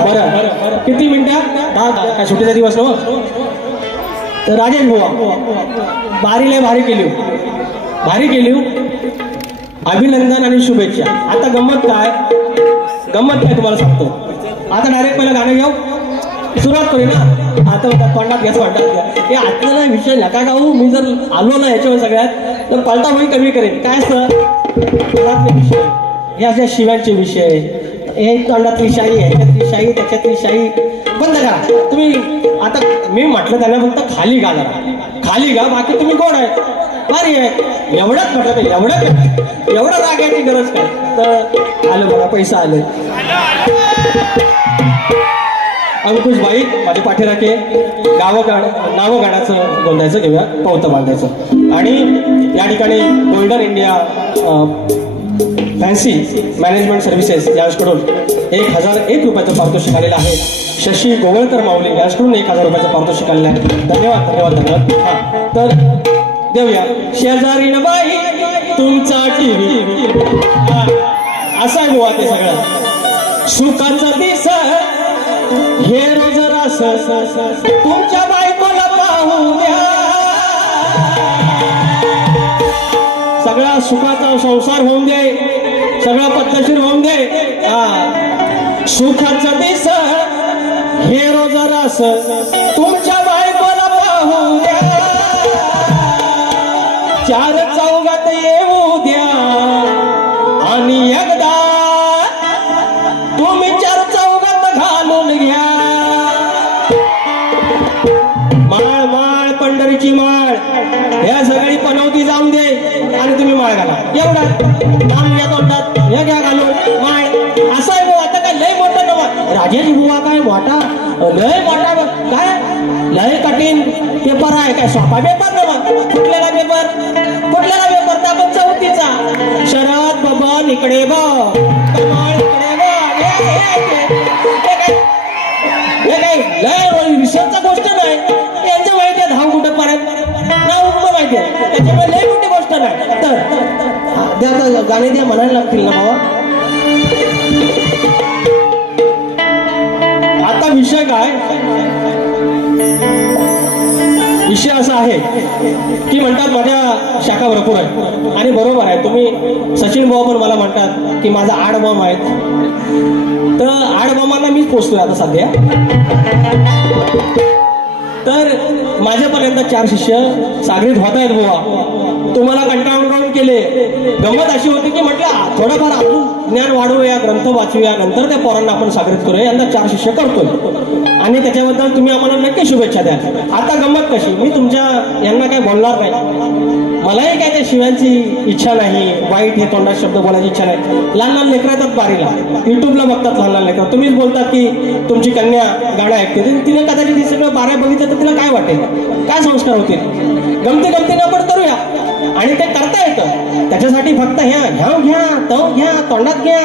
बरं किती मिनिटात काय सुट्टीचा दिवस हो? तर राजेश बुवा बारीला भारी केली. भारी केली. अभिनंदन आणि शुभेच्छा. आता गंमत काय? गंमत काय तुम्हाला सांगतो. आता डायरेक्ट पहिलं गाणं घेऊ. सुरुवात करू ना. आता म्हणतात तोंडात घ्या वाटत घ्या. हे आतला विषय नका गाऊ मी जर आलो ना याच्यावर सगळ्यात तर पलटा होईल कमी करेन. काय असतं? विषय. हे अशा शिव्यांचे विषय. हे तोंडातली शाही ह्याच्यातली शाही त्याच्यातली शाही. बंद करा. तुम्ही आता मी म्हटलं त्यांना फक्त खाली गा जरा खाली गा बाकी तुम्ही कोण आहे? भारी आहे. एवढंच म्हटलं तर एवढं एवढं राग यायची गरज काय? तर आलं बघा पैसा आले. अंकुश बाई माझे पाठीराखे गावं गाण नावं गाण्याचं गोंधायचं घेऊया पौतं बांधायचं. आणि या ठिकाणी golden India fancy management services यांच्याकडून एक हजार एक रुपयाचं पारितोषिक आलेलं आहे. शशी गोवळकर माऊली यांच्याकडून एक हजार रुपयाचं पारितोषिक आलेलं आहे. धन्यवाद धन्यवाद धन्यवाद. हां तर देऊया. शेजारी बाई तुमचा टीव्ही. असा आहे बुवा ते सगळं. सुखाचा दिस हे रोज रास. तुमच्या सगळा सुखाचा संसार होऊन दे. सगळा पद्धतशीर होऊन दे. हा. सुखाचं दिस. हे रोज रास. तुमच्या बायकोला पाहू द्या. चार चौघात येऊ द्या. आणि एकदा तुम्ही चार चौघात घालून घ्या. एवढ्यात मान या तोंडात हे घ्या घालू माय असं आहे बुवा, आता काय लय मोठा नवा. राजेश बुवा काय मोठा लय मोठा ब- काय? लय कठीण पेपर आहे. काय सोपा पेपर नवा? कुठलेला पेपर कुठलेला पेपर तर आपण चौथीचा. शरद बबन इकडे बा इकडे हे- काय? लय विषयाचा गोष्ट नाही. यांचं माहिती आहे धाव कुठं पर्यंत ना उपमा माहिती आहे त्याच्यामुळे द्या आता गाणे द्या म्हणायला लागतील ना बाबा आता विषय काय? विषय असा आहे की म्हणतात माझ्या शाखा भरपूर आहे आणि बरोबर आहे. तुम्ही सचिन भाऊ पण मला म्हणतात की माझा आड बॉम्ब आहेत. तर आड बॉम्बांना मीच पोचतोय आता सध्या. तर माझ्यापर्यंत चार शिष्य सागरीत होत आहेत बुवा. तुम्हाला कंटाळून केले. गंमत अशी होती की म्हटलं थोडंफार आपण ज्ञान वाढवूया ग्रंथ वाचूया नंतर त्या पोरांना आपण सागरीत करूया. यंदा चार शिष्य करतोय. आणि त्याच्याबद्दल तुम्ही आम्हाला नक्की शुभेच्छा द्या. आता गंमत कशी? मी तुमच्या यांना काय बोलणार नाही. मलाही काय त्या शिवांची इच्छा नाही. वाईट हे तोंडात शब्द बोलायची इच्छा नाही. लहान लहान लेकरं येतात बारीला. युट्यूबला बघतात लहान लहान लेकरं. तुम्हीच बोलतात की तुमची कन्या गाणं ऐकते. तिने कदाचित हे सगळं बाऱ्या बघितलं तर तिला काय वाटेल? काय संस्कार होतील? गमती गमतीने आपण करूया. आणि ते करता येतं. त्याच्यासाठी फक्त ह्या ह्याव घ्या तव घ्या तोंडात घ्या.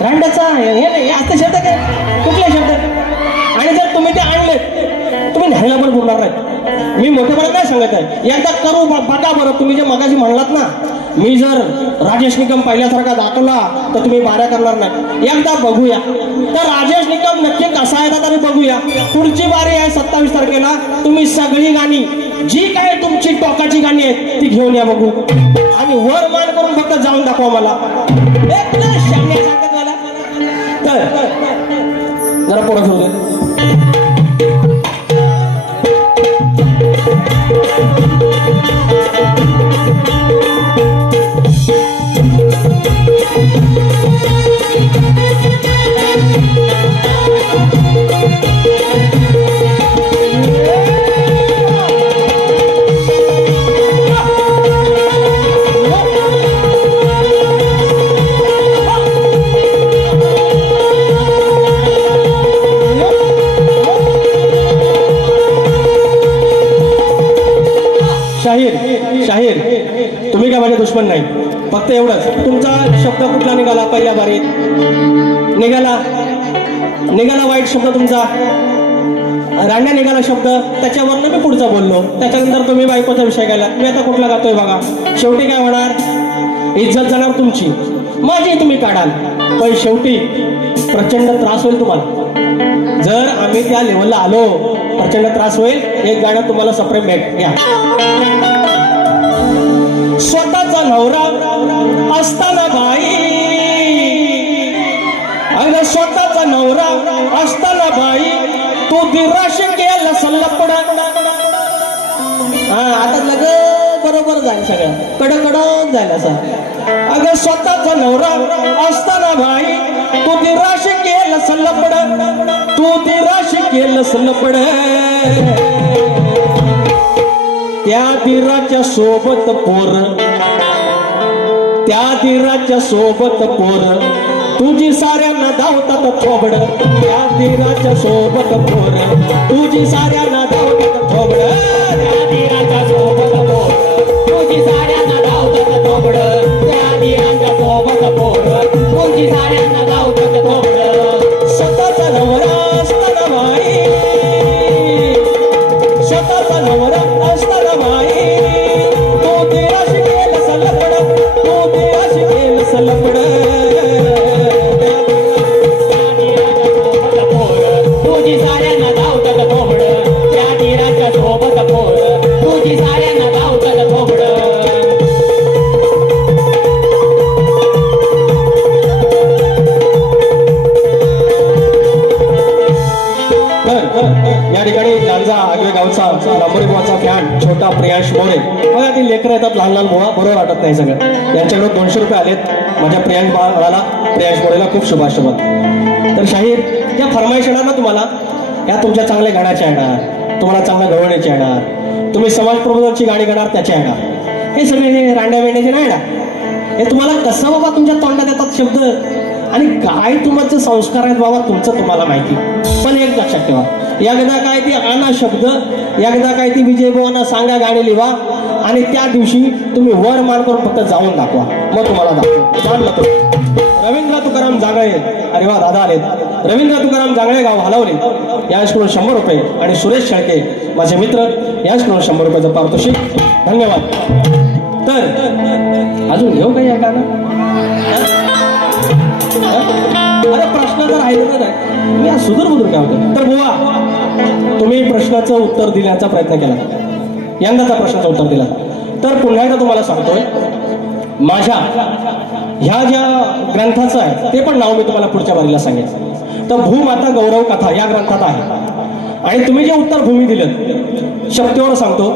रांडाचा हे नाही हे असते शब्द काय? कुठले शब्द? आणि जर तुम्ही ते आणले तुम्ही न्यायला पण बोलणार नाही. मी मोठेपणा नाही सांगत आहे. एकदा करू बघा बरं तुम्ही जे मगाशी म्हणलात ना मी जर राजेश निकम पहिल्यासारखा दाखवला तर तुम्ही बाऱ्या करणार नाही. एकदा बघूया. तर राजेश निकम नक्की कसा येतात तरी बघूया. पुढची बारी आहे सत्तावीस तारखेला. तुम्ही सगळी गाणी जी काय तुमची टोकाची गाणी आहेत ती घेऊन या बघू. आणि वर मान करून फक्त जाऊन दाखवा मला. एक सांगत मला. तर जरा पुढे घेऊ शब्द कुठला निघाला पहिल्या बारीत निघाला. निघाला वाईट शब्द तुमचा. रांड्या निघाला शब्द. त्याच्यावरनं मी पुढचा बोललो. त्याच्यानंतर तुम्ही बायकोचा विषय गेला मी आता कुठला गातोय बघा. शेवटी काय होणार? इज्जत जाणार तुमची. माझी तुम्ही काढाल. पण शेवटी प्रचंड त्रास होईल तुम्हाला. जर आम्ही त्या लेवलला आलो प्रचंड त्रास होईल. एक गाणं तुम्हाला सप्रेम भेट. घ्या स्वतःचा नवरा असताना बाई तू दिराश केला सल्लपड. हा आता लग बरोबर जाईल सगळं. कड कडक जाईल असं. अगं स्वतःचा नवरा असताना भाई तू निराश केलं सल्लपड. तू निराश केलं सल्लपड. त्या दिराच्या सोबत पोर. त्या दिराच्या सोबत पोर. तुझी साऱ्यांना धावतात थोबड. त्या दिनाच्या सोबत पोर. तुझी साऱ्यांना या ठिकाणी गांजा आगवे गावचा लांबोरी बुवाचा फॅन छोटा प्रियांश मोरे बघा ती लेकरं येतात लहान लहान बुवा बरोबर वाटत नाही सगळं यांच्याकडे दोनशे रुपये आलेत माझ्या प्रियांश बाळाला प्रियांश मोरेला खूप शुभाशुभ तर शाहीर या फरमाईश येणार ना तुम्हाला या तुमच्या चांगल्या गाण्याच्या येणार. तुम्हाला चांगल्या गवळणीच्या येणार तुम्ही समाज प्रबोधनची गाणी गाणार त्याच्या येणार हे सगळे हे रांड्या वेंड्याचे नाही येणार हे तुम्हाला कसं बाबा तुमच्या तोंडात येतात शब्द? आणि काय तुमचे संस्कार आहेत बाबा तुमचं तुम्हाला माहिती. पण एक लक्षात ठेवा. एकदा काय ती आणा शब्द एकदा काय ती विजय भावांना सांगा गाणी लिहा आणि त्या दिवशी तुम्ही वर मान करून फक्त जाऊन दाखवा. मग तुम्हाला दाखवा रवींद्र तुकाराम जांगळे अरे वा दादा आलेत. रवींद्र तुकाराम जांगळे गाव हलवले. याचकडून शंभर रुपये आणि सुरेश शेळके माझे मित्र याचकडून शंभर रुपयाचं पारितोषिक. धन्यवाद. तर अजून घेऊ काही या अरे प्रश्न जर राहिले तर मी आज सुधर बुधूर काय होतं? तर बुवा तुम्ही प्रश्नाचं उत्तर देण्याचा प्रयत्न केला. यंदाचा प्रश्नाचं उत्तर दिला. तर पुन्हा एकदा तुम्हाला सांगतोय माझ्या ह्या ज्या ग्रंथाचं आहे ते पण नाव मी तुम्हाला पुढच्या बारीला सांगेन. तर भूमाता गौरव कथा या ग्रंथात आहे. आणि तुम्ही जे उत्तर भूमी दिलं शक्तीवर सांगतो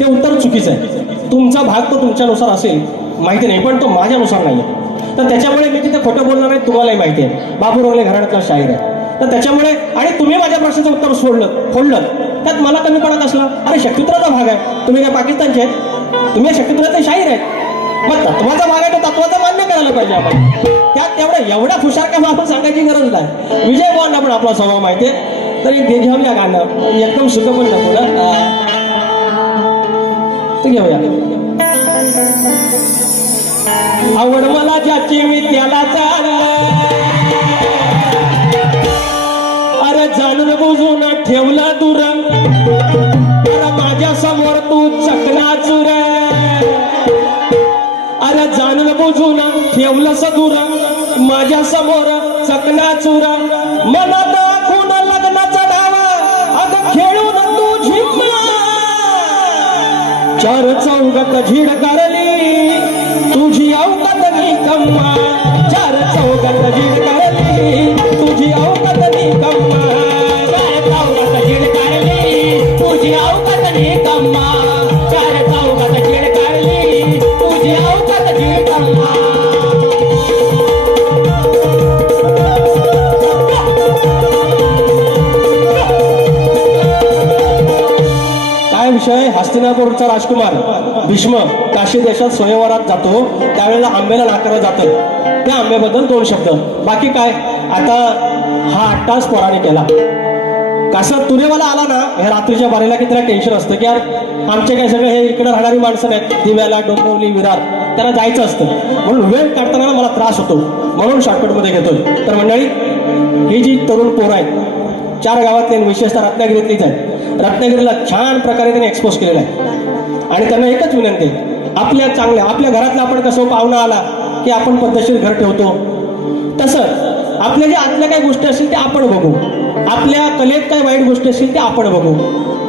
ते उत्तर चुकीचं आहे. तुमचा भाग तो तुमच्यानुसार असेल माहिती नाही पण तो माझ्यानुसार नाही तर त्याच्यामुळे मी तिथे खोटं बोलणार नाही तुम्हालाही माहिती आहे. बाबू रोगले घराण्यातला शाहीर आहे. तर त्याच्यामुळे आणि तुम्ही माझ्या प्रश्नाचं उत्तर सोडलं फोडलं त्यात मला कमी पडत असलं अरे शक्तित्राचा भाग आहे. तुम्ही काय पाकिस्तानचे आहेत? तुम्ही शक्तित्राचे शाहीर आहेत. मग तत्वाचा भाग आहे मान्य करायला पाहिजे आपण. त्यात तेवढं एवढ्या हुशार का आपण सांगायची गरज नाही. विजय भावांना पण आपला स्वभाव माहिती आहे. तरी ते घेऊया गाणं. एकदम सुख पण नको ना. ते घेऊया. आवड मला ज्याची मी त्याला चाल अरे जाणून बुजून ठेवला दूर अरे माझ्यासमोर तू चकला चुर. अरे जाणून बुजून ठेवलं सदुरा. माझ्यासमोर चकना चुरा. मनात आखून लग्नाचा डावा. अगं खेळून तू तुझी चार चौगत झिड करली तुझी अवकत कम्मा चार चौगत झिड राजकुमार भीष्म काशी देशात स्वयंवरात जातो. त्यावेळेला आंब्याला नाकारलं जातं. त्या आंब्याबद्दल दोन शब्द. बाकी काय? आता हा आठ तास पोराने केला. कसं तुरेवाला आला ना ह्या रात्रीच्या बारीला की त्याला टेन्शन असतं की यार आमचे काय सगळे हे इकडे राहणारी माणसं नाहीत. दिव्याला डोंबिवली विरार. त्यांना जायचं असतं. म्हणून वेळ काढताना मला त्रास होतो. म्हणून शॉर्टकटमध्ये घेतोय. तर मंडळी ही जी तरुण पोरं आहेत चार गावातले विशेषतः रत्नागिरीतलीच आहेत. रत्नागिरीला छान प्रकारे त्यांनी एक्सपोज केलेला आहे. आणि त्यांना एकच विनंती आपल्या चांगल्या आपल्या घरातला आपण कसं पाहुणा आला की आपण पद्धतशीर घर ठेवतो? तसं आपल्या ज्या आतल्या काही गोष्टी असतील ते आपण बघू. आपल्या कलेत काय वाईट गोष्टी असतील ते आपण बघू.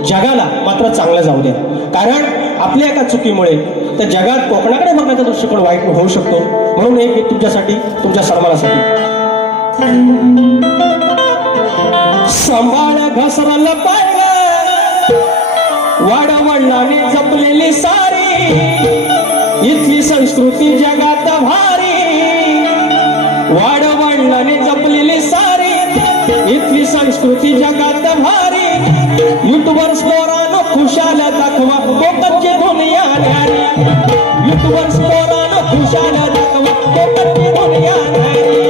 जगाला मात्र चांगलं जाऊ द्या. कारण आपल्या एका चुकीमुळे त्या जगात कोकणाकडे बघण्याचा दृष्टिकोन वाईट होऊ शकतो. म्हणून एक गीत तुमच्यासाठी तुमच्या सन्मानासाठी सांभाळ घसरल पाहिलं. वाडवडिलांनी जपलेली सारी इथली संस्कृती जगात भारी. वाडवडिलांनी जपलेली सारी इथली संस्कृती जगात भारी. युट्यूबर स्कोरानं खुशाल दाखवा कोकणची दुनिया न्यारी. युट्यूबर स्कोरानं खुशाल दाखवा कोकणची दुनिया न्यारी.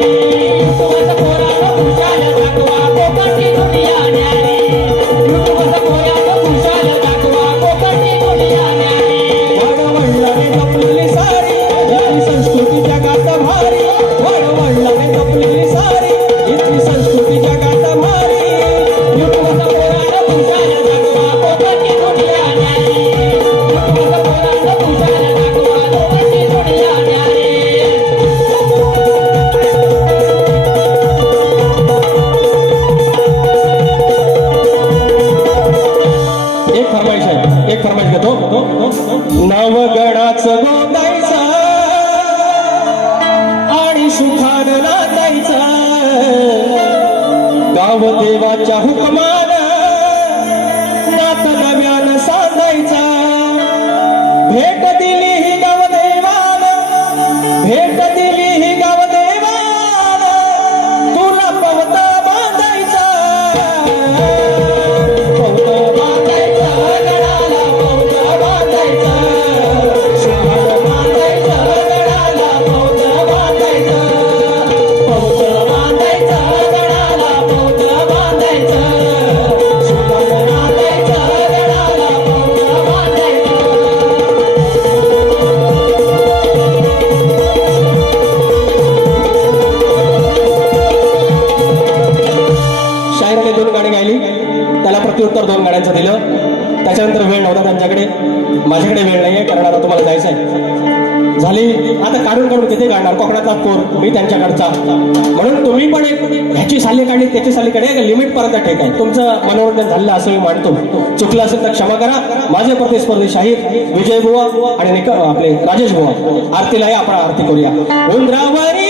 ह्याची साली काढली त्याची साली काढली एक लिमिट पर्यंत ठीक आहे तुमचं मनोरंजन झालं असं मी मानतो. चुकलं असेल तर क्षमा करा. माझे प्रतिस्पर्धी शाहीर विजय बुवा आणि निक आपले राजेश बुवा. आरतीलाही आपण आरती करूया. उंदरावरी